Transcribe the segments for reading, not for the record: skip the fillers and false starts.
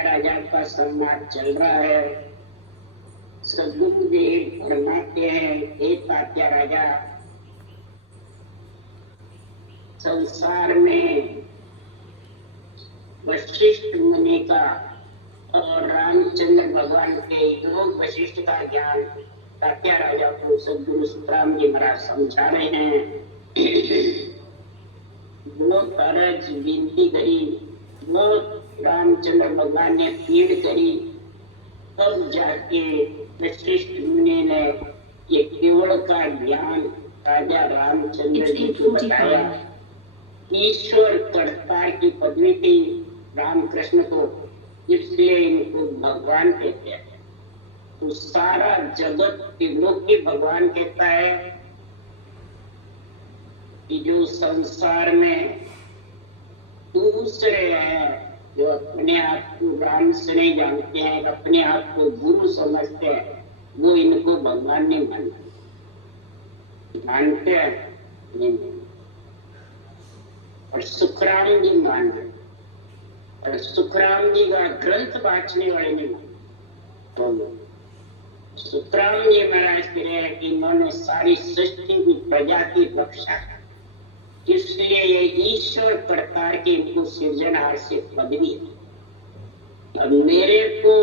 राजा का संवाद चल रहा है। सदगुरुदेव फरमाते हैं, हे तात्या राजा, संसार में वशिष्ठ मुनि का और रामचंद्र भगवान के योग वशिष्ठ का ज्ञान तात्या राजा को सदगुरु सुखराम जी महाराज समझा रहे हैं। वो तरज विनती करी, वो रामचंद्र भगवान ने पीड़ करी, तब जाके वशिष्ठ मुनि ने ये केवल का ज्ञान राजा रामचंद्र जी को बताया। ईश्वर कर्ता की पदवी थी रामकृष्ण को, इसलिए इनको भगवान कहते हैं। तो सारा जगत त्रिलोकी भगवान कहता है कि जो संसार में दूसरे हैं, जो अपने आप को राम से नहीं जानते हैं, अपने आप को गुरु समझते हैं, वो इनको भगवान नहीं मानते। मानते हैं नहीं। और सुखराम जी मानते, और सुखराम जी का ग्रंथ बांचने वाले नहीं मानते। सुखराम जी महाराज कह रहे हैं कि इन्होंने सारी सृष्टि की प्रजा की रक्षा, इसलिए ये ईश्वर करतार के इनको सृजनहार से पदवी है। अब मेरे को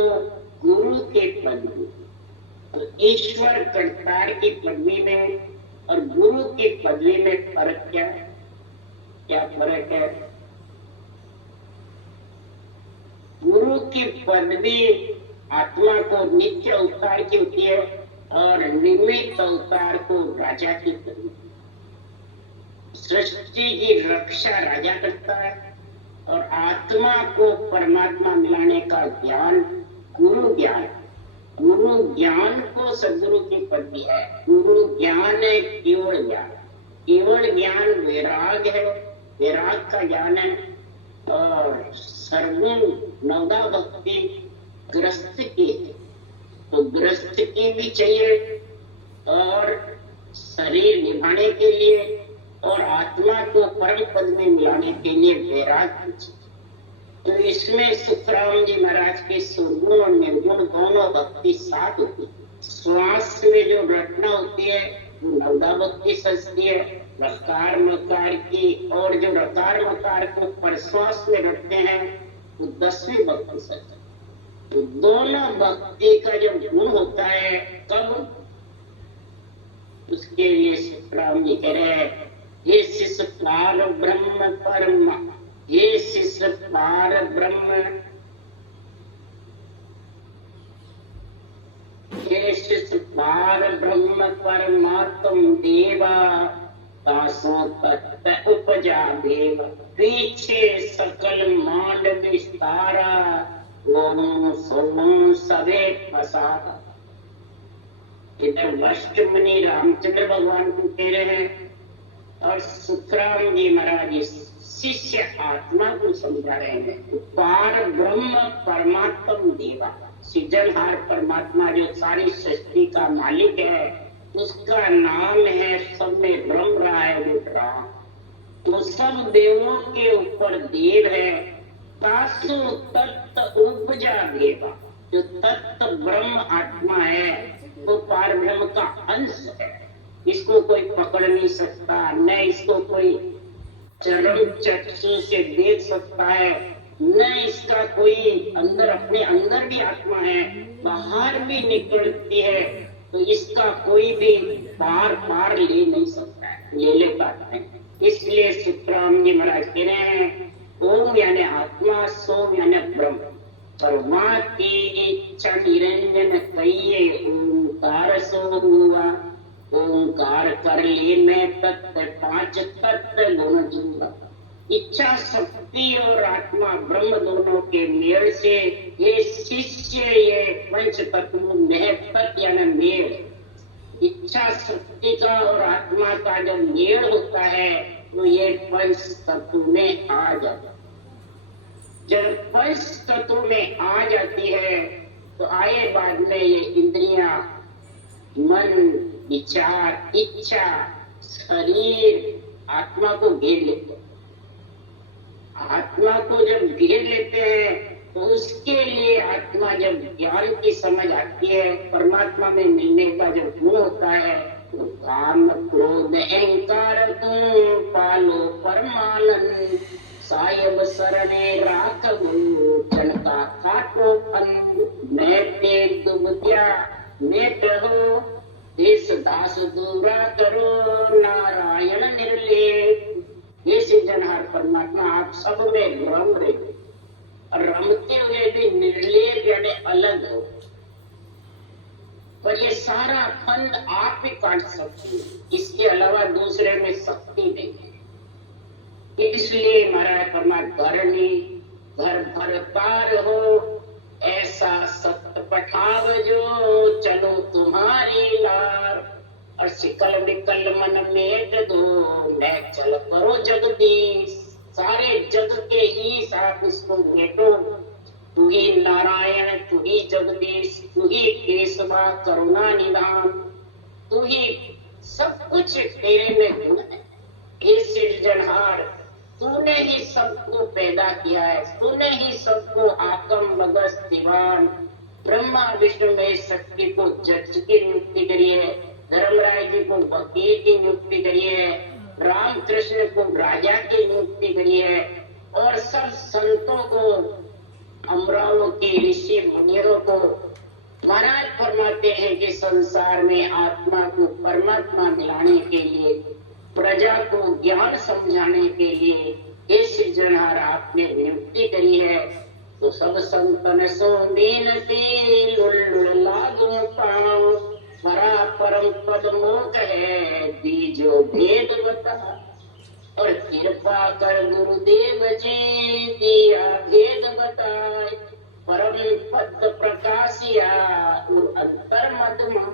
गुरु के पदवी, तो ईश्वर करतार की पदवी में और गुरु की पदवी में फर्क क्या है? क्या फर्क है? गुरु की पदवी आत्मा को नित्य अवतार की होती है और निमित्त अवतार को राजा की पदवी। सृष्टि की रक्षा राजा करता है और आत्मा को परमात्मा मिलाने का ज्ञान गुरु ज्ञान। गुरु ज्ञान को सदगुरु की पदवी है। गुरु ज्ञान है केवल ज्ञान। केवल ज्ञान वैराग है, वैराग का ज्ञान है। और सर्वुण नवदा भक्ति ग्रस्त की, तो ग्रस्त की भी चाहिए और शरीर निभाने के लिए और आत्मा को परम पद में मिलाने के लिए वैराग्य। तो इसमें सुखराम जी महाराज के सुगुण और निर्गुण दोनों भक्ति साथ होती है। श्वास में जो रटना होती है वो नवदा भक्ति सजती है, रकार मकार की, और जो रकार मकार को परश्वास में रटते हैं वो 10वीं भक्ति सजती है। तो दोनों भक्ति का जो गुण होता है कब, उसके लिए सुखराम जी कह रहे हैं, हे शिष्य पार ब्रह्म परम, हे शिष्य पार ब्रह्म, हे शिष्य पार ब्रह्म परमात्म देवा, तासो तत्व उपजा देव, पीछे सकल मांड विस्तारा, ओम सोम सवे प्रसाद। इधर वशिष्ठ मुनि रामचंद्र भगवान को कह रहे हैं और सुखराम जी महाराज शिष्य आत्मा को समझा रहे हैं। पार ब्रह्म परमात्म देवा, सृजनहार परमात्मा जो सारी सृष्टि का मालिक है, उसका नाम है, सब में ब्रह्म रहा है वो राम। तो सब देवों के ऊपर देव है। तासु तत्व उपजा देवा, जो तत्व ब्रह्म आत्मा है वो पार ब्रह्म का अंश है। इसको कोई पकड़ नहीं सकता, न इसको कोई चरम चक्षु से देख सकता है, न इसका कोई अंदर, अपने अंदर भी आत्मा है, बाहर भी निकलती है, तो इसका कोई भी पार ले नहीं सकता है, ले लेता है। इसलिए सुखराम जी महाराज कह रहे हैं, ओम यानी आत्मा, सोम यानी ब्रह्म, परमात्मा की इच्छा निरंजन कहिए ओंकार सो हुआ। ओंकार कर ले मैं तत्व, 5 तत्व गुण जुड़ा। इच्छा शक्ति और आत्मा ब्रह्म दोनों के मेल से ये शिष्य, ये पंच तत्व में तत्व यानी मेल, इच्छा शक्ति का और आत्मा का जो मेल होता है तो ये पंच तत्व में आ जाता है। जब पंच तत्व में आ जाती है तो आए बाद में ये इंद्रियां, मन, विचार, इच्छा, शरीर आत्मा को घेर लेते हैं। आत्मा को जब घेर लेते हैं तो उसके लिए आत्मा जब ज्ञान की समझ आती है, परमात्मा में मिलने का जो गुण होता है, तो काम क्रोध अहंकार तुम पालो परमानंद, सायब सरणे राखो चनका काटो अंध, मैं ते दुबत्या मेट हो देश दास दूरा करो नारायण निर्लेप। ये सृजनहार परमात्मा आप सब में रम रहे और रमते हुए भी निर्लेप यानी अलग हो, पर ये सारा फंद आप ही काट सकते हैं, इसके अलावा दूसरे में शक्ति नहीं है। इसलिए महाराज परमात्मा घर भर पार हो ऐसा सत्य पठाव जो चलो तुम्हारी लार, और सिकल विकल मन मेट दो मैं चल करो जगदीश, सारे जग के ही साथ इसको भेटो, तू ही नारायण तू ही जगदीश तू ही केशवा करुणा निधान, तू ही सब कुछ तेरे में गुण है। हे सृजनहार तूने ही सबको पैदा किया है, तूने ही सबको आकम मगज दीवान ब्रह्मा विष्णु में शक्ति को जज की नियुक्ति करी है, धर्मराय जी को वकील की नियुक्ति करी है, राम कृष्ण को राजा की नियुक्ति करी है, और सब संतों को अमराओं के ऋषि मुनियों को महाराज फरमाते हैं कि संसार में आत्मा को परमात्मा मिलाने के लिए, प्रजा को ज्ञान समझाने के लिए हे सृजनहार आपने नियुक्ति करी है। तो सब संतन सो दीनती लुल लागू पाओ, परा परम पद मोक है दीजो भेद बता, और कृपा कर गुरुदेव जी दिया भेद बताए, परम पद प्रकाशिया अंतर मधुमा,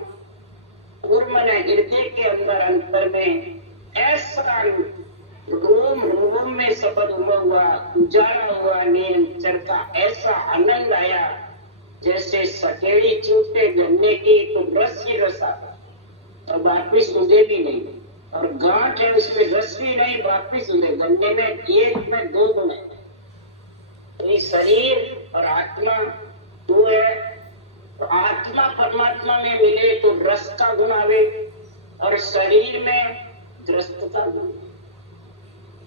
पूर्व ने हृदय के अंदर अंतर में ऐसा रोम रोम में शब्द हुआ उजाला हुआ निरंतर का ऐसा आनंद आया, जैसे सकेड़ी चूटे गन्ने की तो रस ही रस आता, और वापिस उदे भी नहीं, और गांठ है उसमें रस भी नहीं, वापिस उदे गन्ने में एक में दो गुण है। तो शरीर और आत्मा दो है, तो आत्मा परमात्मा में मिले तो रस का गुण आवे, और शरीर में ग्रस्त का गुण।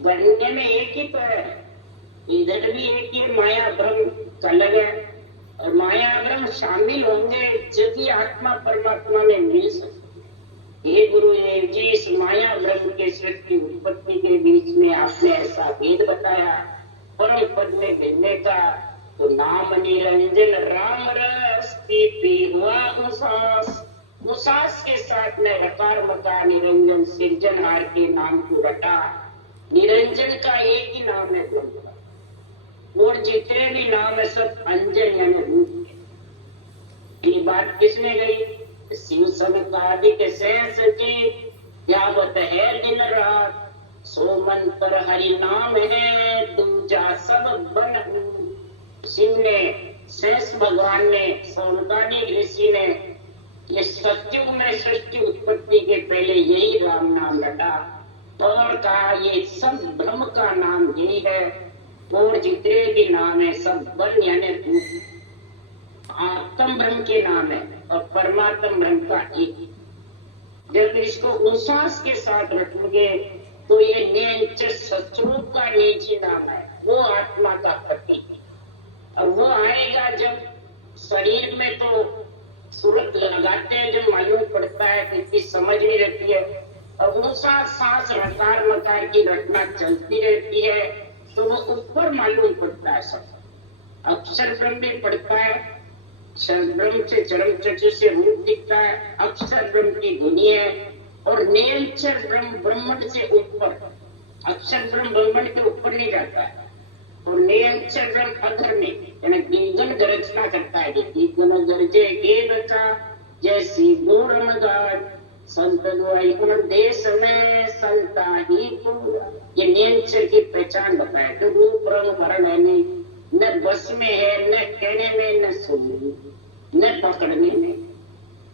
गन्ने में एक ही तो है, इधर भी एक ही माया भ्रम का अलग है, और माया भ्रम शामिल होंगे जब ही आत्मा परमात्मा में मिल सकती। हे गुरुदेव जी इस माया भ्रम के सृष्टि उत्पत्ति के बीच में आपने ऐसा भेद बताया परम पद में मिलने का, तो नाम निरंजन राम रस पी हुआ उसास, उसास के साथ में रकार मका निरंजन सृजनहार के नाम को रटा। निरंजन का एक ही नाम है ब्रह्म, और जितने भी नाम है सब अंजन यानी रूप है। ये बात किसने गई? शिव सनकादिक शेष जी यावत है दिन रात, सो मंत्र हरि नाम है दूजा सब बन। शिव ने शेष भगवान ने सौनकादिक ऋषि ने ये सत्युग में सृष्टि उत्पत्ति के पहले यही राम नाम रटा, और कहा ये सब ब्रह्म का नाम यही है, और जितने भी नाम है सब बन यानी रूप आत्म ब्रह्म के नाम है, और परमात्म ब्रह्म का एक। जब इसको उसास के साथ रखोगे तो ये नेच सचरूप का निजी नाम है, वो आत्मा का प्रतीक है, और वो आएगा जब शरीर में तो सूरत लगाते हैं जो मालूम पड़ता है कि इसकी समझ नहीं रहती है, और वो सांस रकार मकार की घटना चलती रहती है, तो वो ऊपर मालूम पड़ता है सब। अक्षर ब्रह्म भी पड़ता है, अक्षर ब्रह्म से चरम चक्षु से रूप दिखता है, अक्षर ब्रह्म की ध्वनि है, और निरंतर ब्रह्म ब्रह्मंड से ऊपर, अक्षर ब्रह्म ब्रह्मंड के ऊपर नहीं जाता है, और निरंतर ब्रह्म अधर में यानी गीगन गर्जना करता है। गीगन गर्जे गेद का जैसी गोरन गाज, संत दुआई देश में संता ही पूरा। ये निरंतर की पहचान बताए, तो रूप रंग वर्ण है नहीं, न बस में है, न कहने में, न सुनने, न पकड़ने में।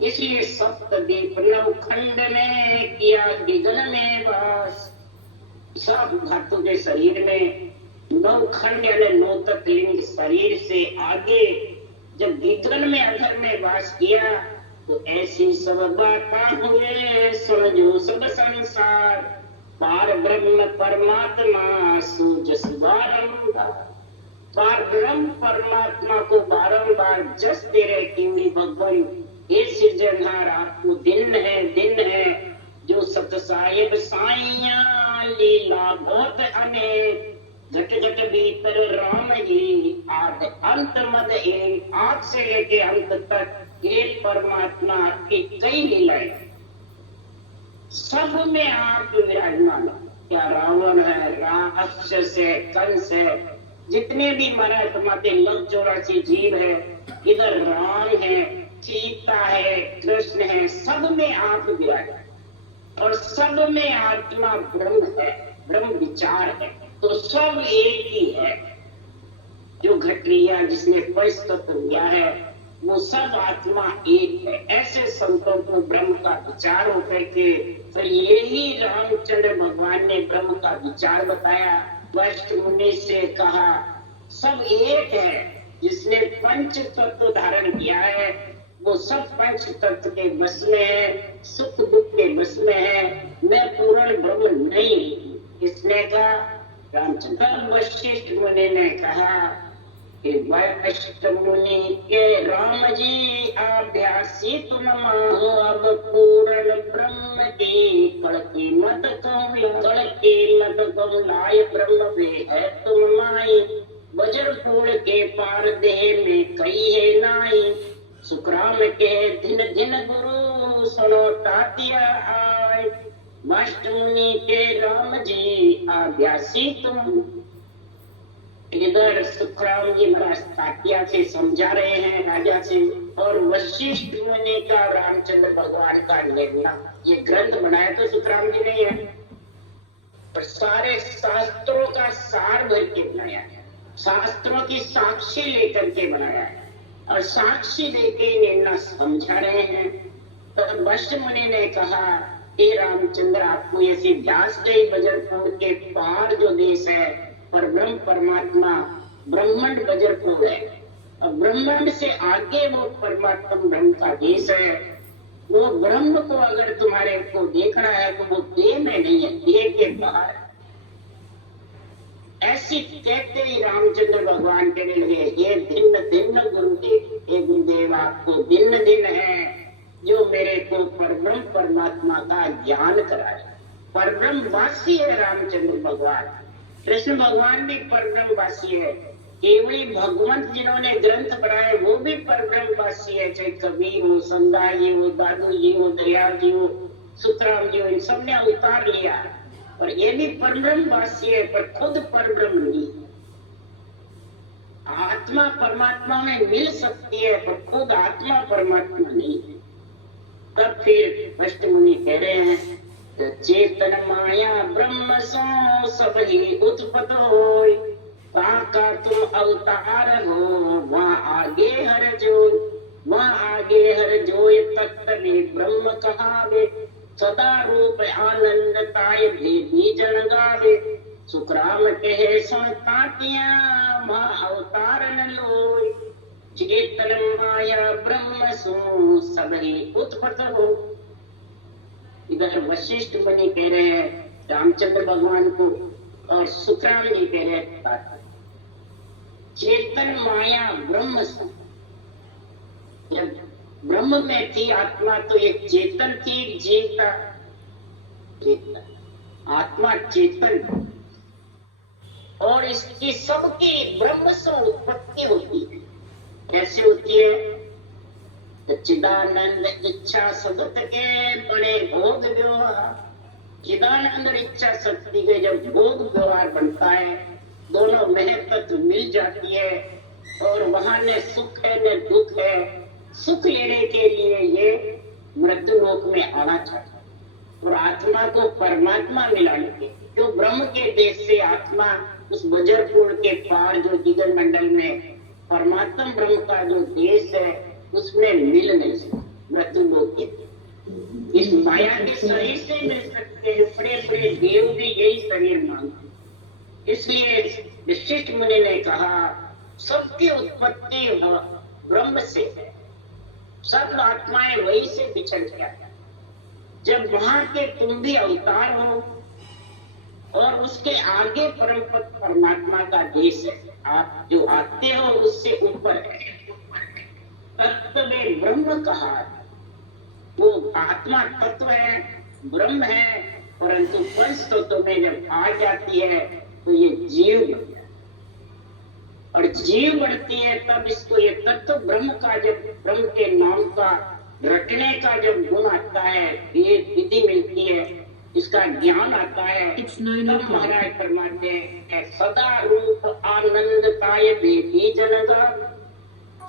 इसलिए सप्तद्वीप नवखंड में किया गगन में वास, सब धातु के शरीर में नौ खंड यानी 9 तत्लिंग शरीर से आगे जब विग्रह में अधर में वास किया तो ऐसी सब बाता हुए सुलझो सब संसार पार ब्रह्म परमात्मा सूजस बारंबार। पार ब्रह्म परमात्मा को बारंबार जसते रहती हुई भगवान ये सिरजनहार आपको दिन है जो सत साहिब साइया लीला बहुत अनेक घट घट भीतर राम जी आद अंत मद एक आद से लेके अंत तक ये परमात्मा आपकी कई लीलाएं सब में आप विराजमान। क्या रावण है, राक्षस है, कंस है, जितने भी मराठा के लग 84 जीव है, इधर राम है, सीता है, कृष्ण है, सब में आप विराजमान और सब में आत्मा ब्रह्म है, ब्रह्म विचार है, तो सब एक ही है। जो घटरिया जिसने पंच तत्व लिया है वो सब आत्मा एक है। ऐसे संतों को ब्रह्म का विचार होकर के फिर यही रामचंद्र भगवान ने ब्रह्म का विचार बताया। वशिष्ठ मुनि से कहा सब एक है। जिसने पंच तत्व धारण किया है वो सब पंच तत्व के बस में है, सुख दुख के बस में है। मैं पूर्ण ब्रह्म नहीं। किसने कहा? रामचंद्र। वशिष्ठ मुनि ने कहा कि वशिष्ठ मुनि के राम जी अभ्यासी तुम माहो अब पूर्ण ब्रह्म की कड़की मत कहूँ लाय ब्रह्म वे है तुम माई वज्र कूड़ के पार देह में कई है नाई। सुखराम के दिन दिन गुरु सुनो तातिया आय वशिष्ठ मुनि के राम जी अभ्यासी तुम। इधर सुखराम जी महाराज तात्या से समझा रहे हैं राजा से और वशिष्ठ मुनि का रामचंद्र भगवान का निर्णय। ये ग्रंथ बनाया तो सुखराम जी ने है पर सारे शास्त्रों का सार भर के बनाया है, शास्त्रों की साक्षी लेकर के बनाया है और साक्षी लेके निर्णय समझा रहे हैं। तो वशिष्ठ मुनि ने कहा हे रामचंद्र आपको ये सिद्धांत गई बजरपुर के पार जो देश है पर ब्रह्म परमात्मा ब्रह्मांड बजरपुर है और ब्रह्मांड से आगे वो परमात्मा ब्रह्म का देश है। वो ब्रह्म को अगर तुम्हारे को देखना है तो वो देह में नहीं है, देह के बाहर। ऐसी कहते ही रामचंद्र भगवान कहने लगे ये दिन दिन गुरुदेव, हे गुरुदेव आपको दिन दिन है जो मेरे को परब्रह्म परमात्मा का ज्ञान कराए। परब्रह्म वासी है रामचंद्र भगवान। कृष्ण भगवान भी परब्रह्मवासी है। केवली भगवंत जिन्होंने ग्रंथ बनाए वो भी परब्रह्मवासी है, चाहे कबीर हो, संगाई जी हो, दादू जी हो, दयाल जी हो, सुखराम जी हो, इन सब ने अवतार लिया और ये भी परब्रह्मवासी है पर खुद परब्रह्म नहीं। आत्मा परमात्मा में मिल सकती है पर खुद आत्मा परमात्मा नहीं है। तब फिर वशिष्ठ मुनि कह रहे हैं चेतन माया ब्रह्म सो सब ही उत्पत होय का तुम अवतार हो वहाँ आगे हर जोय, वहाँ आगे हर जोय तत्त में ब्रह्म कहावे सदा रूप आनंदताय भेदी जन गावे। सुखराम कहे सुन तातिया वहाँ अवतार न लोय चेतन माया ब्रह्म सो सब ही उत्पत हो। इधर वशिष्ठ मुनि कह रहे हैं रामचंद्र भगवान को और सुखराम जी कह रहे हैं चेतन माया ब्रह्म से। जब ब्रह्म में थी आत्मा तो एक चेतन थी, एक जीव था। चेतन आत्मा चेतन और इसकी सबकी ब्रह्म से उत्पत्ति होती है। कैसे होती है? चिदानंद इच्छा सदत के बड़े भोग व्यवहार। चिदानंद इच्छा शक्ति के जब भोग व्यवहार बनता है दोनों महत्व मिल जाती है और वहां न सुख है न दुख है। सुख लेने के लिए ये मृत्यु लोक में आना चाहता है और आत्मा को परमात्मा मिलाने के जो ब्रह्म के देश से आत्मा उस वज्रपुर के पार जो दिगंत मंडल में परमात्मा ब्रह्म का जो देश है उसमें मिल नहीं सकता मृत्यु लोक के। इस माया के शरीर से मिल सकते हैं। बड़े बड़े देव भी यही शरीर मांगते। इसलिए वशिष्ठ मुनि ने कहा सबकी उत्पत्ति ब्रह्म से है, सब आत्माएं वही से बिछड़ गया। जब वहां के तुम भी अवतार हो और उसके आगे परम पद परमात्मा का देश है, आप जो आते हो उससे ऊपर है। तत्व में ब्रह्म कहा, वो आत्मा तत्व है, ब्रह्म है, परंतु पंच तत्व में जब आ जाती है तो ये जीव बन जाता है। और जीव बनती है तब इसको ये तत्व ब्रह्म का, जब ब्रह्म के नाम का रटने का जब गुण आता है, ये विधि मिलती है, इसका ज्ञान आता है, तब महाराज फरमाते हैं सदा रूप आनंदताय बेटी जनता।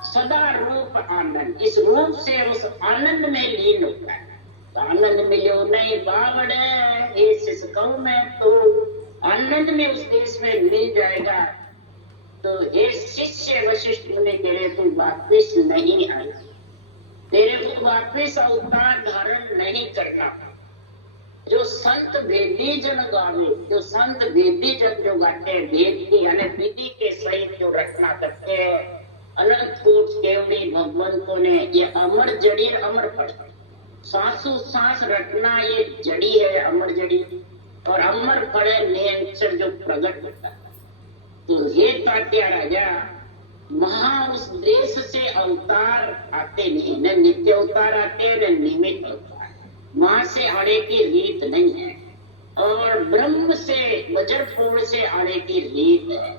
सदा रूप आनंद, इस रूप से उस आनंद में लीन होता है। तो आनंद मिलो नहीं बावड़े इस कहूं मैं, तो आनंद में उस देश में मिल जाएगा। तो हे शिष्य वशिष्ठ मुनि कह रहे तू वापिस नहीं आना, तेरे को वापिस अवतार धारण नहीं करना। जो संत वेदी जन गावे, जो संत वेदी जन जो गाते हैं, वेद की यानी विधि के सहित जो रचना करते हैं, अनंत कोट केवली भगवंतों ने ये अमर जड़ी अमर फल, सांसों सांस रटना ये जड़ी है, अमर जड़ी, और अमर फल है निरंतर जो प्रकट होता है। तो हे तात्या राजा, वहां उस देश से अवतार आते नहीं, न नित्य अवतार आते हैं न निमित्त अवतार, वहां से आने की रीत नहीं है। और ब्रह्म से वज्रफूल से आने की रीत है,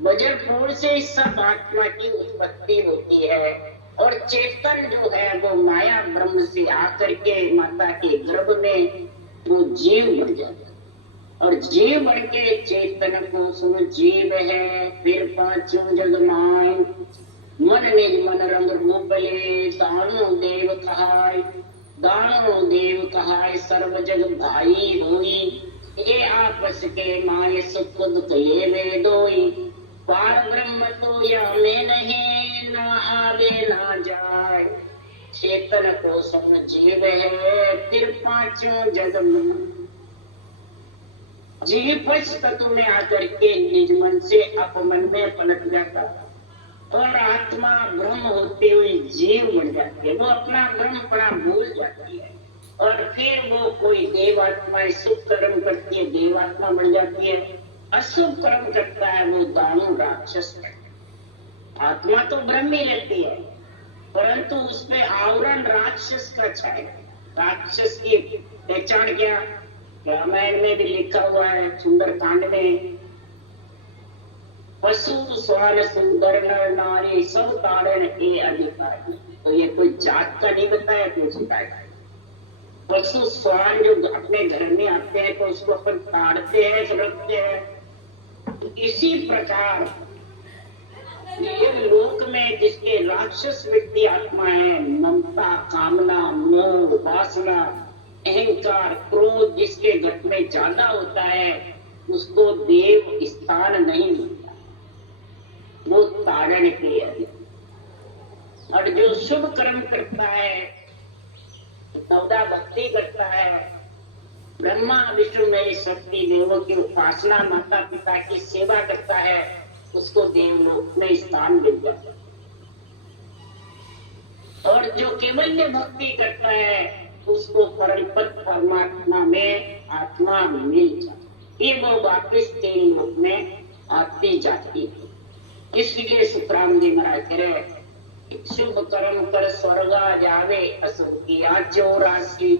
वज्रफूल से सब आत्मा की उत्पत्ति होती है। और चेतन जो है वो माया ब्रह्म से आकर के माता के गर्भ में वो जीव बन जाता है। और जीव बन के चेतन को सुन जीव है, फिर पांचों जग माय, मन निज मन रंग रूप ले, दानो देव कहाय, दानो देव कहाय, सर्व जग भाई होई, ये आपस के माय सुख दुख ये वे दोई, पार ब्रह्म तो या में नहीं, ना आवे ना जाए, चेतन को सुन जीव है, फिर पांचों जग में। जीव पंच तत्व में आकर के निज मन से अपमन में पलट जाता और आत्मा ब्रह्म होते हुए जीव बन जाती है। वो अपना ब्रह्मपना भूल जाती है और फिर वो कोई देवात्मा शुभ कर्म करती है, देवात्मा बन जाती है। अशुभ कर्म करता है वो दानव राक्षस है। आत्मा तो ब्रह्म ही रहती है, परंतु उसमें आवरण राक्षस का छाया। राक्षस की पहचान क्या? रामायण में भी लिखा हुआ है, सुंदर कांड में, पशु स्वान सुंदर नर नारी सब तारण के अधिकारी। तो ये कोई जात का नहीं बताया, कुछ बताया। पशु स्वान जो अपने घर में आते हैं तो उसको अपन ताड़ते हैं, रखते हैं। तो इसी प्रकार ये लोक में जिसके राक्षस व्यक्ति आत्मा है, ममता, कामना, मोह, वासना, अहंकार, क्रोध जिसके घट में ज्यादा होता है, उसको देव स्थान नहीं मिलता, वो तारण के अधिक। और जो शुभ कर्म करता है, सौदा भक्ति करता है, ब्रह्मा विष्णु में शक्ति देवों की उपासना, माता पिता की सेवा करता है, उसको देवलोक में स्थान मिल जाता है। और जो केवल भक्ति करता है उसको परमपद परमात्मा में आत्मा मिल जाती है, वो वापिस तेरे लोक में आती जाती है। इसलिए सुखराम जी महाराज कह रहे शुभ कर्म कर स्वर्गा जावे, असुर किया 84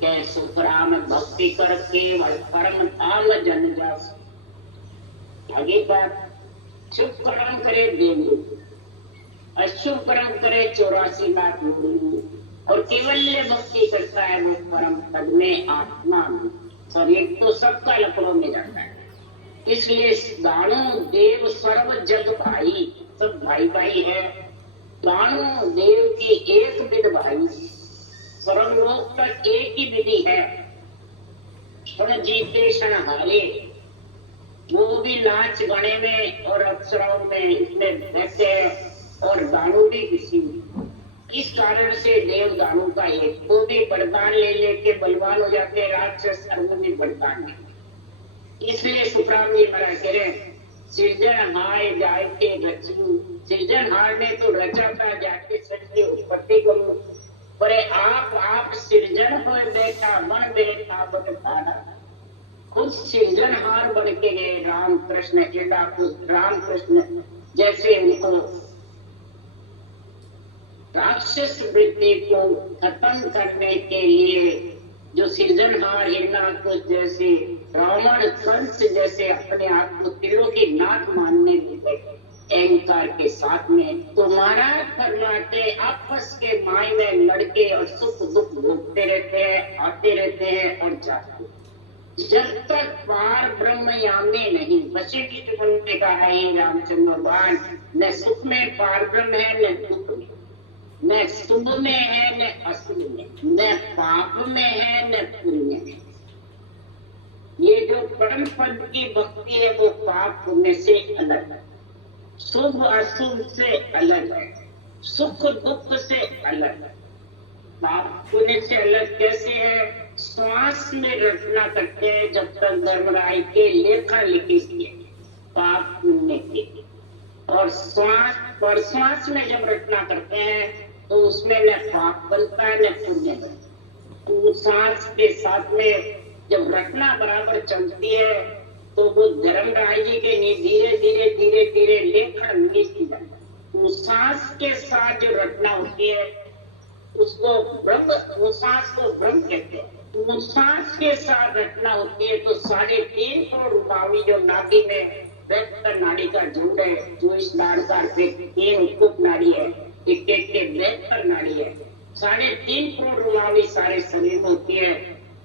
के सुखराम भक्ति कर केवल परम धाम जन जास। आगे बात, शुभ कर्म करे देवलोक, अशुभ कर्म करे 84 लाख लोग, और केवल्य भक्ति करता है वो परम पद में आत्मा में। शरीर तो सबका लकड़ों में जाता है। इसलिए दानो देव सर्व जग भाई, सब भाई भाई है। दानो देव की एक विध भाई, सर्वलोक तक एक ही विधि है। क्षण जीते क्षण हारे, वो भी नाच गाने में और अप्सराओं में इसमें बैठे हैं, और दानो भी किसी में। इस कारण से देव दानव का एक वो भी वरदान ले लेके बलवान हो जाते हैं, राक्षस वो भी वरदान ले। इसलिए सुप्राम जी महाराज कह रहे हैं, सृजनहार जाय के रचू, सृजनहार ने तो रचा था जाके सृष्टि उत्पत्ति को, पर आप सृजन हो बैठा मन बैठा बन, खुद सृजनहार बन के गए राम कृष्ण राम कृष्ण जैसे उनको राक्षस वृत्ति को खत्म करने के लिए जो सृजनहार हिरणाकुश जैसे रावण कंस जैसे अपने आप को तिलों की नाथ मानने लगे अहंकार के साथ में, तो महाराज फरमाते आपस के माय में लड़के और सुख दुख भोगते रहते हैं, आते रहते हैं और जाते हैं। जब तक पार ब्रह्म यामे नहीं, वशिष्ठ मुनि ने कहा है रामचंद्र भगवान, न सुख में पार ब्रह्म है न दुख में, न शुभ में है न अशुभ में, न पाप में है न पुण्य में। ये जो परम पद की भक्ति है वो पाप पुण्य से अलग है, शुभ अशुभ से अलग है, सुख दुख से अलग है। पाप पुण्य से अलग कैसे है? श्वास में रचना करते हैं जब तक धर्मराय के लेखा लिखी पाप पुण्य के, और श्वास में जब रचना करते हैं तो उसमें न पाप बनता है न पुण्य बनता। तो श्वास के साथ में जब रचना बराबर चलती है तो वो धर्मराय जी के धीरे धीरे धीरे धीरे लेखन मिलती जाता है। तो सांस के साथ जो रचना होती है उसको ब्रह्म, वो सांस को ब्रह्म कहते हैं। तो सांस के साथ रचना होती है तो 3.5 करोड़ रुपावी जो नाभि में रक्त नाड़ी का झुंड है, जो इस नाड़कार पे 3 उप नाड़ी है, एक के बेहतर नाड़ी है, 3.5 करोड़ रुपावी सारे शरीर में होती है।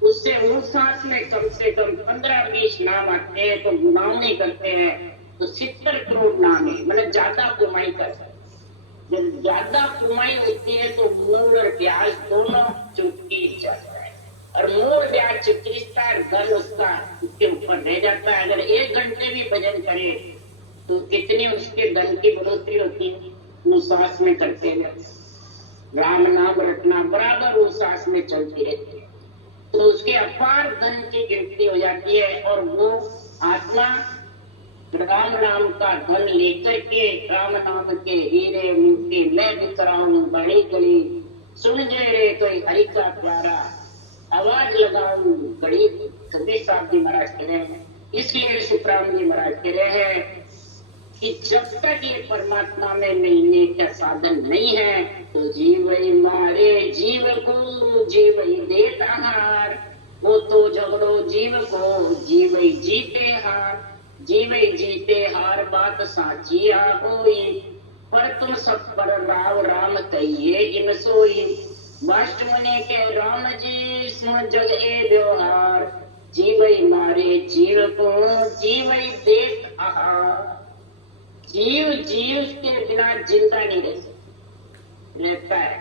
उससे उस सांस में कम से कम 15-20 नाम आते हैं, तो नाम नहीं करते हैं तो 70 करोड़ नाम है, मतलब ज्यादा कमाई करते हैं। जब ज्यादा कमाई होती है तो मूल और ब्याज दोनों चुटकी जाता है, और मूल ब्याज चिकित्सा धन उसका उसके ऊपर रह जाता है। अगर 1 घंटे भी भजन करे तो कितनी उसके धन की बढ़ोतरी होती है, वो सांस में करते हैं। राम नाम रटना बराबर उस सांस में चलती रहती है तो उसके अपार धन की गिनती हो जाती है, और वो आत्मा राम नाम का धन लेकर के राम नाम के हीरे मोती मैं बिखराऊं बड़ी गली, सुन जे रे कोई हरि का प्यारा, आवाज लगाऊं बड़ी। कबीर साहब जी महाराज कह रहे हैं, इसलिए सुखराम जी महाराज कह रहे हैं कि जब तक ये परमात्मा में मिलने का साधन नहीं है तो जीव ही मारे जीव को, जीव ही देता हार, वो तो झगड़ो जीव को, जीव ही जीते हार, जीव ही जीते हार बात साची आ होई, पर तुम सब पर राव राम कहिए इन सोई, वाष्ट मुनि के राम जी सुन जग ए व्यवहार, जीव ही मारे जीव को, जीव ही देत आहार। जीव जीव के बिना जिंदा नहीं रहता है।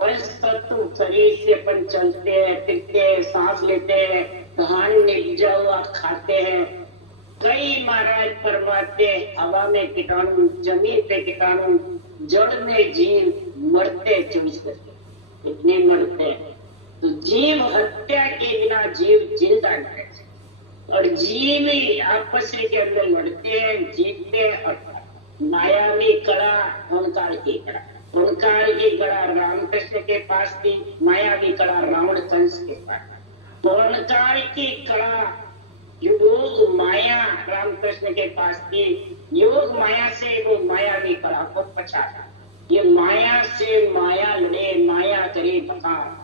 पंच तत्व शरीर से अपन चलते हैं, फिरते हैं, सांस लेते हैं, धान निपजा हुआ खाते हैं। कई महाराज फरमाते हवा में कीटाणु, जमीन पे कीटाणु, जड़ में जीव मरते 24 घंटे, इतने मरते हैं। तो जीव हत्या के बिना जीव जिंदा नहीं रहता, और जीव ही आपस के अंदर लड़ते हैं, जीतते हैं। और मायावी कला ओंकार की कला, ओंकार की कला रामकृष्ण के पास थी, मायावी कला रावण कंस के पास। ओंकार की कला योग माया रामकृष्ण के पास थी, योग माया से वो मायावी कला को पछाड़ा। ये माया से माया लड़े, माया करे बकार,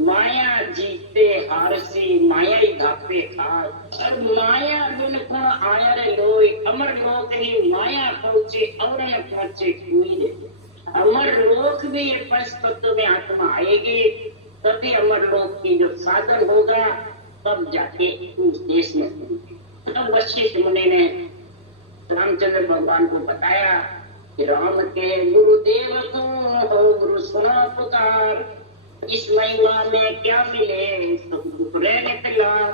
माया जीते हार से माया ही धापे खार, और माया बिन गुण आयर लोई, अमर लोक ही माया पहुंचे और न पहुंचे कोई नहीं। अमर लोक भी ये पंच तत्व में आत्मा आएगी तभी अमर लोक की जो साधन होगा तब जाके उस देश में। तब वशिष्ठ मुनि ने रामचंद्र भगवान को बताया कि राम के गुरुदेव को हो गुरु सुना पुकार, इस महिमा में क्या मिले सुख रहने लार,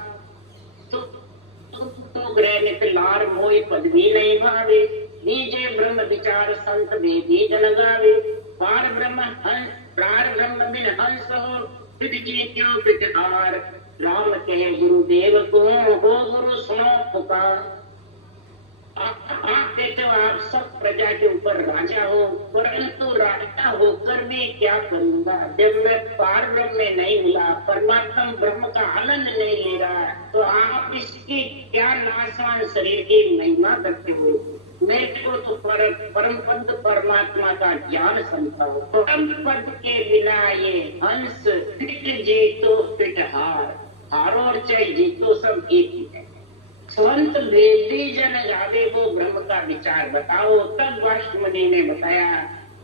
सुख रहने लार मोई पदवी नहीं भावे, दीजे ब्रह्म विचार संत वेदी जन गावे, पार ब्रह्म हंस, प्रार ब्रह्म बिन हंस हो, विद जीत्यो विदहार। राम कहे गुरुदेव को, हो गुरु सुनो पुकार। आप कहते हो आप सब प्रजा के ऊपर राजा हो, परंतु राजा होकर भी क्या करूंगा जब मैं पार ब्रह्म में नहीं मिला, परमात्मा ब्रह्म का आनंद नहीं ले रहा, तो आप इसकी क्या नाशवान शरीर की महिमा करते हो। मेरे को तो परम पद परमात्मा का ज्ञान समझता हो। परम पद के बिना ये हंस फिट जीतो फिट हार, हारो और चाहे जीतो सब एक ही है। संत वेदी जन गावे वो ब्रह्म का विचार बताओ। तब वाष्ट मुनि ने बताया,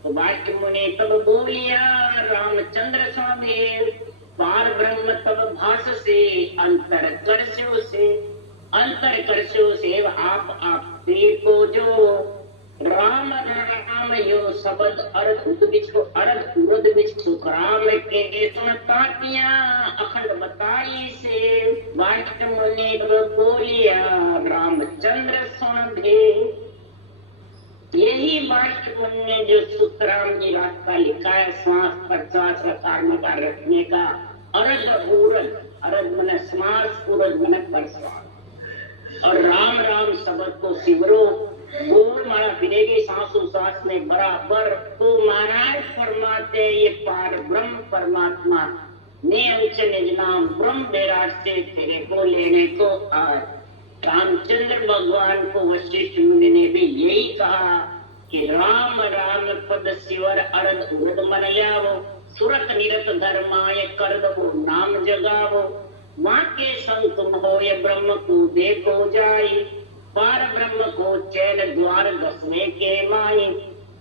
तो वाष्ट मुनि तब बोलिया, रामचंद्र स्वामी पार ब्रह्म तब भास से, अंतर कर्ष्यो से, अंतर कर्ष्यो से आप देखो जो। राम राम यो शब्द अर्थ उद्विच को अर्थ उद्विच सुखराम के सुनतातिया अखंड बताई से। वाष्ट मुनि बोलिया, रामचंद्र सुन भे। यही वाष्ट मुनि ने जो सुखराम जी रास्ता लिखा है, श्वास प्रश्वास का रखने का, अर्ध उरद, अर्ध मन श्वास, उरद मन प्रश्वास, और राम राम शब्द को सिमरो, बोल मारा फिरेगी सांसों सांस में बराबर। तो महाराज फरमाते ये पार ब्रह्म परमात्मा ने उच्च निज नाम ब्रह्म बेराज से तेरे को लेने को आए। रामचंद्र भगवान को वशिष्ठ मुनि ने भी यही कहा कि राम राम पद शिवर अर्ध उर्द मन ल्यावो, सुरत निरत धर्माय कर दो नाम जगावो। वहां के संग तुम हो ये ब्रह्म को देखो जाई, पार ब्रह्म को चैन द्वार दसवें के माई।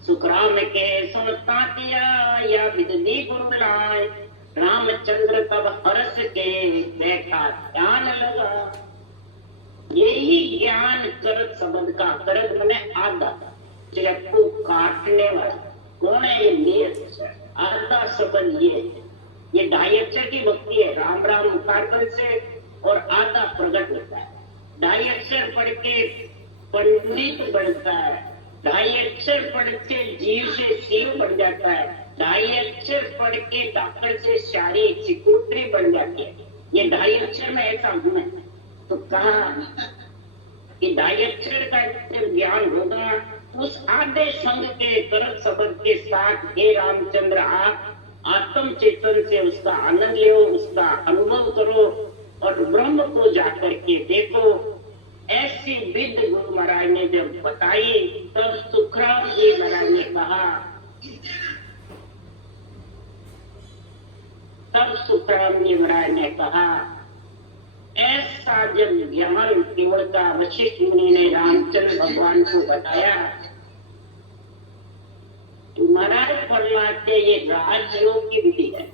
सुखराम के सुनता किया या विदि गुरु लाए, रामचंद्र तब हर्ष के देखा ध्यान लगा। यही ज्ञान करत शब्द का, करत मैंने आधा चक्कू काटने वाला कौन है, ये आधा शब्द ये ढाई अक्षर की भक्ति है। राम राम उकार से और आधा प्रकट होता है। ढाई अक्षर पढ़ के पंडित बनता है, ढाई अक्षर पढ़ के जीव से शिव बन जाता है, ढाई अक्षर पढ़ के डॉक्टर से शारी चिकुत्री बन जाती है। ये ढाई अक्षर में ऐसा गुण है। तो कहा कि ढाई अक्षर का ज्ञान होगा, उस आधे संग के करत शब्द के साथ हे रामचंद्र आप आत्म चेतन से उसका आनंद लो, उसका अनुभव करो और ब्रह्म को जाकर के देखो। ऐसी विद गुरु महाराज ने जब बताई, तब सुखराम जी महाराज ने कहा, तब सुखराम जी महाराज ने कहा, ऐसा जब ज्ञान केवल का वशिष्ठ मुनि ने रामचंद्र भगवान को बताया, तो महाराज फरमाते ये राजयोग की विधि है।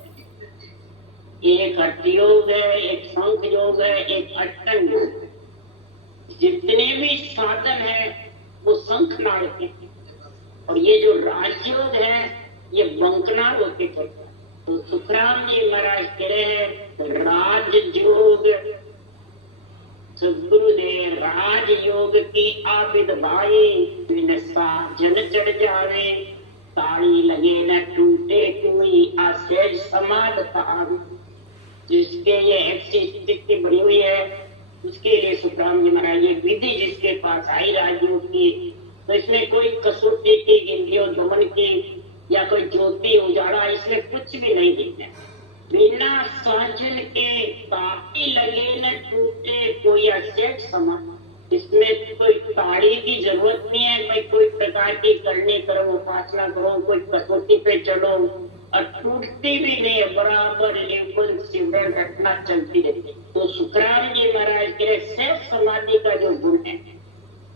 एक हठयोग है, एक शंख योग है, एक अष्टांग योग है। जितने भी साधन है वो शंखनाद के, और ये जो राजयोग है ये बंकनाद होके चलता है। तो सुखराम जी महाराज कह रहे हैं राजयोग, सदगुरुदेव राजयोग की आबिद भाई, जन चढ़ जावे, ताड़ी लगे न टूटे कोई आसेज समाध तार। जिसके ये ऐसी स्थिति बनी हुई है, उसके लिए सुखराम जी महाराज ये विधि जिसके पास आई राजयोग की, तो इसमें कोई कसौटी की, इंद्रियों दमन की या कोई ज्योति उजाड़ा, इसमें कुछ भी नहीं दिखता। बिना साजन के ताड़ी लगे न टूटे कोई आसेज समाध। इसमें कोई ताड़ी की जरूरत नहीं है, भाई कोई प्रकार की करनी करो, उपासना करो, कोई कसौटी पे चलो, और टूटती भी नहीं है, बराबर लेवल सिमरन घटना चलती रहती। तो सुखराम जी महाराज के सहज समाधि का जो गुण है,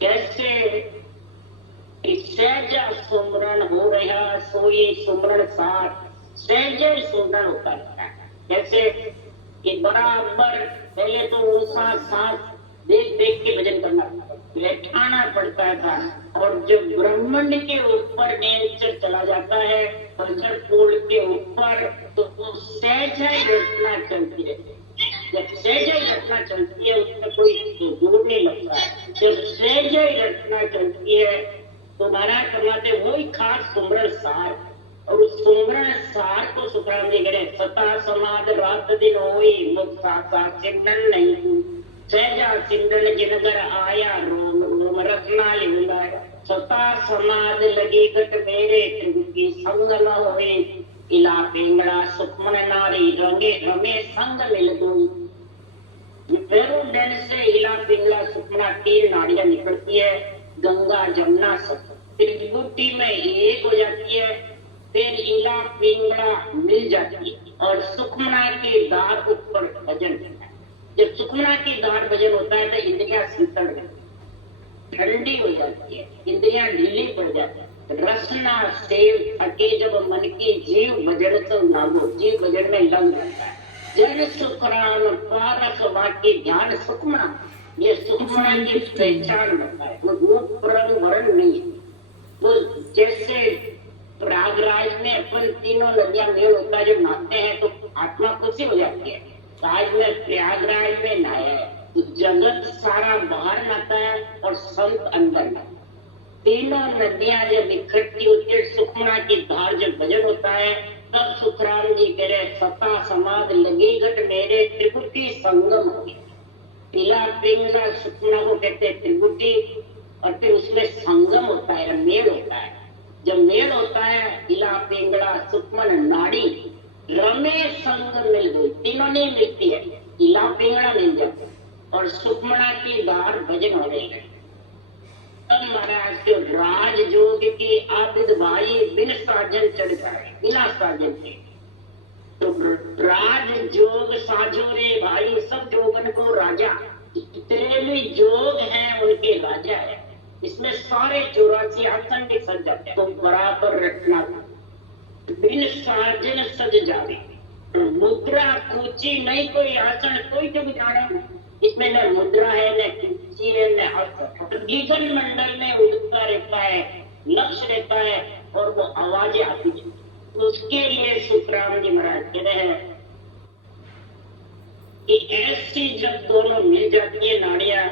कैसे सहजा सुमरण हो रहा सोई सुमरण साथ, सहज सुमरण होता रहता है। जैसे कि बराबर पहले तो ऊंचा सांस देख देख के भजन करना बैठाना पड़ता था, और जब ब्रह्मांड के ऊपर नेचर चला जाता है, पंचर पोल के ऊपर, तो वो सहज घटना चलती रहती है। जब सहज घटना चलती है उसमें कोई जोर नहीं लगता है। जब सहज घटना चलती है तो महाराज फरमाते वही खास सुमरण सार, और सुमरण सार को सुखराम जी करे, सता समाध रात दिन होई, मुख सासा सिमरन नहीं, सहजा सिमरन जिनगर आया, रोम रोम रसना लिंगाया। सता समाध लगी गट मेरे, त्रिगुटी संग न होए, इला पिंगड़ा सुखमन नारी, रंगे रमे संग मिल गई। मेरुदंड से इला पिंगला सुखमना 3 नाड़ियां निकलती है, गंगा जमुना सब त्रिगुटी में एक हो जाती है, फिर इला पिंगला मिल जाती है और सुखमना के द्वार ऊपर भजन होता है। जब सुखमना के द्वार भजन होता है तो इंद्रियां शीतल रहती है, ठंडी हो जाती है, इंद्रियां ढीली पड़ जाती है। रसना सेव थके जब मन की, जीव भजन तो लागो, जीव भजन में लग जाता है। जन सुखराम पारख वाक्य ध्यान सुखमना, ये सुखमना की पहचान होता है, वो रूप रंग वर्ण नहीं है। वो जैसे प्रयागराज में अपन तीनों नदियां मेल होता है, जब नहाते हैं तो आत्मा खुशी हो जाती है। आज में प्रयागराज में नहाया है तो जगत सारा बाहर नहाता है और संत अंदर नहाता है। तीनों नदियां जब इकट्ठी होती है, सुखमना की धार जब भजन होता है, तब सुखराम जी कह रहे, सता समाध लगी गट मेरे, त्रिगुटी संगम हो गया। पीला पिंगला सुखमना को कहते हैं त्रिगुटी, और फिर उसमें संगम होता है, मेल होता है। जब मेल होता है, इला पिंगला सुखमन नाड़ी, रमे संग मिल गई, तीनों नहीं मिलती है, इला पिंगला मिल जाता है और सुखमना की धार भजन हो रही है। महाराज के राजयोग के आबिद भाई बिन साजन चढ़ जाए, बिना साजन के। तो राजयोग साजो रे भाई, सब जोगन को राजा, जितने भी जोग हैं उनके राजा है। इसमें सारे 84 आसन भी सज जाते हैं, तो बराबर रखना। बिन साजन सज जावे, मुद्रा कुची नहीं कोई आसन, कोई जो जाने, इसमें न मुद्रा है, न कुची है, न अर्थ। गीगन मंडल में उड़ता रहता है, लक्ष्य रहता है और वो आवाजें आती है। तो उसके लिए सुखराम जी महाराज कह रहे हैं कि ऐसी जब दोनों मिल जाती है नाड़ियां,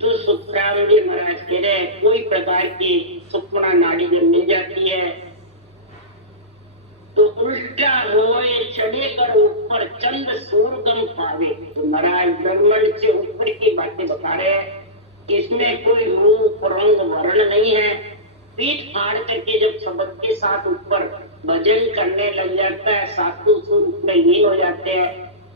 तो सुखराम जी महाराज कह रहे हैं कोई प्रकार की सुखमना नाड़ी जब मिल जाती है तो उल्टा रोए चढ़े कर ऊपर, चंद सूरगम पावे। तो महाराज ब्रह्मण से ऊपर की बातें बता रहे हैं कि इसमें कोई रूप रंग वर्ण नहीं है। पीठ फाड़ करके जब शब्द के साथ ऊपर भजन करने लग जाता है, सातों सुर उसमें लीन हो जाते हैं,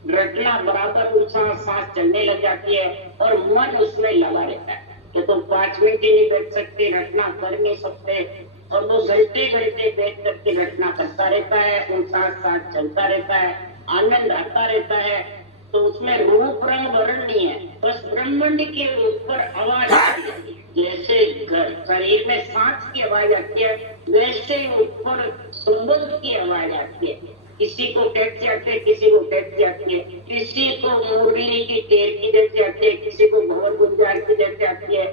रटना बराबर उसका सांस चलने लग जाती है और मन उसमें लगा रहता है। तो 5 मिनट ही नहीं बैठ सकते, रटना कर नहीं सकते, और वो घंटे घंटे बैठ करके रटना करता रहता है, उनका साथ चलता रहता है, आनंद आता रहता है। तो उसमें रूप रंग वर्ण नहीं है, बस ब्रह्मांड के ऊपर आवाज आती है। जैसे शरीर में सांस की आवाज आती है, वैसे ऊपर संबंध की आवाज आती है। किसी को टैक्सी आती है, किसी को टैक्सी आती है, किसी को मुरली की टेर की जैसे आती है, किसी को भवन गुंजार की जैसे आती है,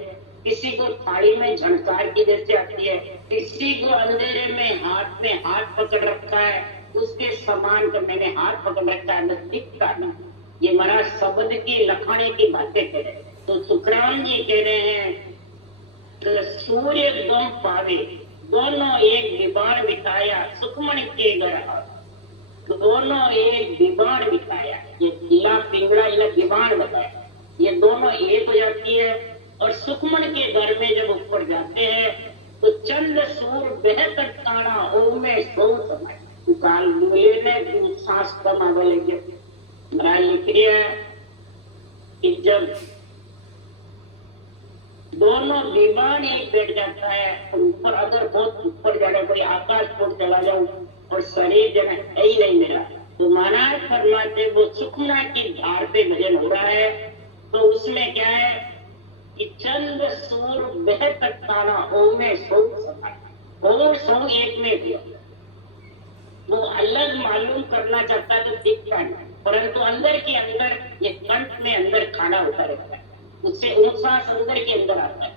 किसी को थाली में झनकार की जैसे आती है, किसी को अंधेरे में हाथ पकड़ रखा है, उसके समान का मैंने हाथ पकड़ रखा है, मैं दिखता नहीं। ये महाराज शब्द की लखाने की बातें कह रहे हैं। तो सुखराम जी कह रहे हैं कि सूर्य गम पावे, दोनों एक विबाण बिठाया, सुखमण के घर दोनों एक विबाण बिठाया। ये पीला पिंगला इन्हें विबाण बताया, ये दोनों एक हो जाती है। और सुखमन के घर में जब ऊपर जाते हैं तो चंद सूर बेहतर काना ओमे सो समय काल दुए ने सांस कम आगे लगे। महाराज लिख रही है कि जब दोनों विमान एक बैठ जाता है तो ऊपर, अगर बहुत ऊपर जाना, कोई आकाश पर चला जाऊं और शरीर जो है ही नहीं मिला, तो महाराज फरमाते वो सुखमना की धार पे भजन हो रहा है। तो उसमें क्या है कि चंद सूर बेहतर ताना ओमे सो समा, और सो एक में दिया। वो अलग मालूम करना चाहता है तो दिखता नहीं, परंतु अंदर के अंदर ये कंठ में अंदर खाना होता रहता है, उससे उनसास अंदर के अंदर आता है।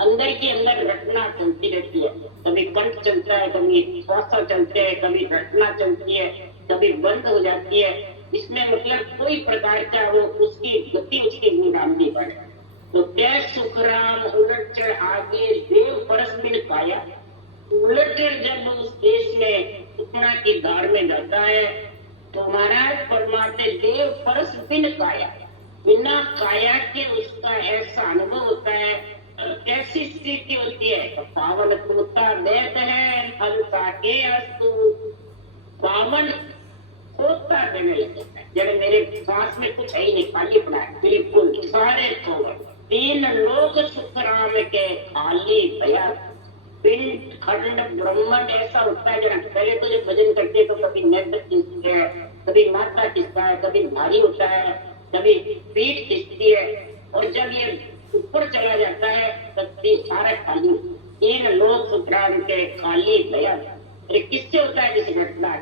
अंदर के अंदर रटना चलती रहती है, कभी कंठ चलता है, कभी श्वास चलते हैं, कभी रटना चलती है, कभी बंद हो जाती है। इसमें मतलब कोई प्रकार का वो उसकी गति उसकी गुणाम नहीं पड़े। तो तय सुखराम उलट चढ़ आगे देव परस बिन पाया, उलट जब उस देश में उतना की धार में जाता है तो महाराज परमात्मा देव परस बिन काया, बिना काया के उसका ऐसा अनुभव होता है। कैसी स्थिति होती है? तो पावन तूता देत है हल्का के अस्तु, पावन होता देने लगता है। जब मेरे सांस में कुछ है ही नहीं, खाली पड़ा है बिल्कुल, सारे खोवर। तीन लोग सुख राम के खाली दया, पिंड खंड ब्रह्मांड ऐसा होता है। जरा पहले तो जब भजन करते हैं तो कभी नेत्र खींचती है, कभी माथा खींचता है, कभी भारी होता है, कभी पीठ खींचती है, और जब ये ऊपर चला जाता है तब सारे खाली। तीन लोग सुख राम के खाली दया। अरे किससे होता है किसी घटना?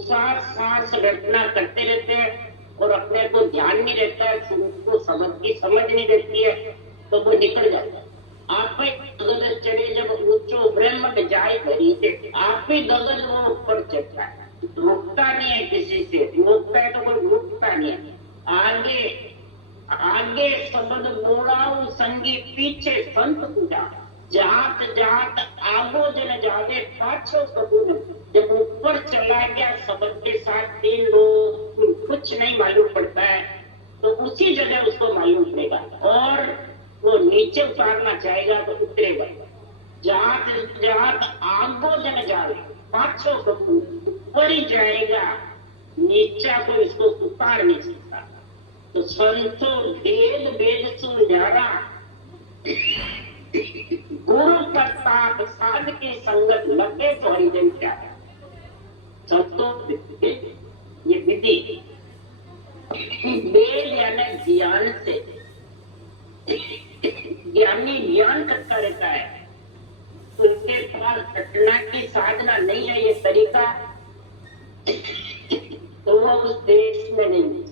सांस घटना करते रहते हैं और अपने को ध्यान नहीं रहता है, उनको समझ नहीं रहती है, तो वो निकल जाता है। आप ही गगन चढ़े जब ऊंचो ब्रह्म जाए करी थे, आप ही गगन वो ऊपर चढ़ता है, रुकता नहीं है किसी से। रुकता है तो कोई रुकता नहीं है। आगे आगे शब्द मोड़ाऊ संगी, पीछे संत पूजा, जात जात आगो जन जावे पाछो कबूल। जब ऊपर चला गया शब्द के साथ तीन लोग, कुछ नहीं मालूम पड़ता है, तो उसी जगह उसको मालूम पड़ेगा। और वो नीचे उतारना चाहेगा तो उतरेगा। जात जात आगो जन जावे पाछो कबूल, ऊपर ही जाएगा, नीचा को इसको उतार नहीं सकता। तो संतो वेद वेद सुजारा, गुरु प्रताप साध की संगत लगे तो हरिजन क्या है। संतो ये विधि वेद यानी ज्ञान से, ज्ञानी ज्ञान करता रहता है, उसके पास घटना की साधना नहीं है, ये तरीका, तो वो उस देश में नहीं।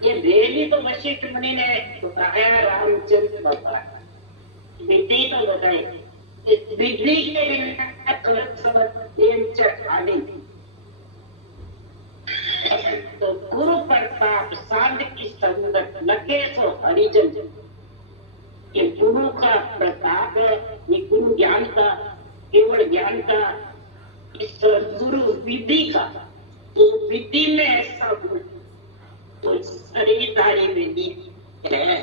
ये वेली तो वशिष्ठ मुनि ने बताया, रामचंद्र बताया, विधि तो बताई। विधि के बिना तो गुरु प्रताप साध की संगत लगे तो हरिजन। ये गुरु का प्रताप है, ये गुरु ज्ञान का, केवल ज्ञान का, इस गुरु विधि का। तो विधि में ऐसा तो शरीरधारी विधि है,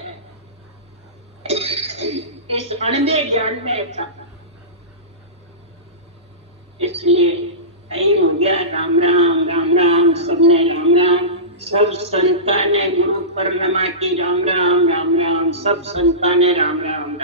इस अनंदे ज्ञान में ऐसा। इसलिए टाइम हो गया। राम राम राम राम, सबने राम राम। सब संतान ने गुरु पूर्णिमा की राम राम राम राम, सब संतान ने राम राम।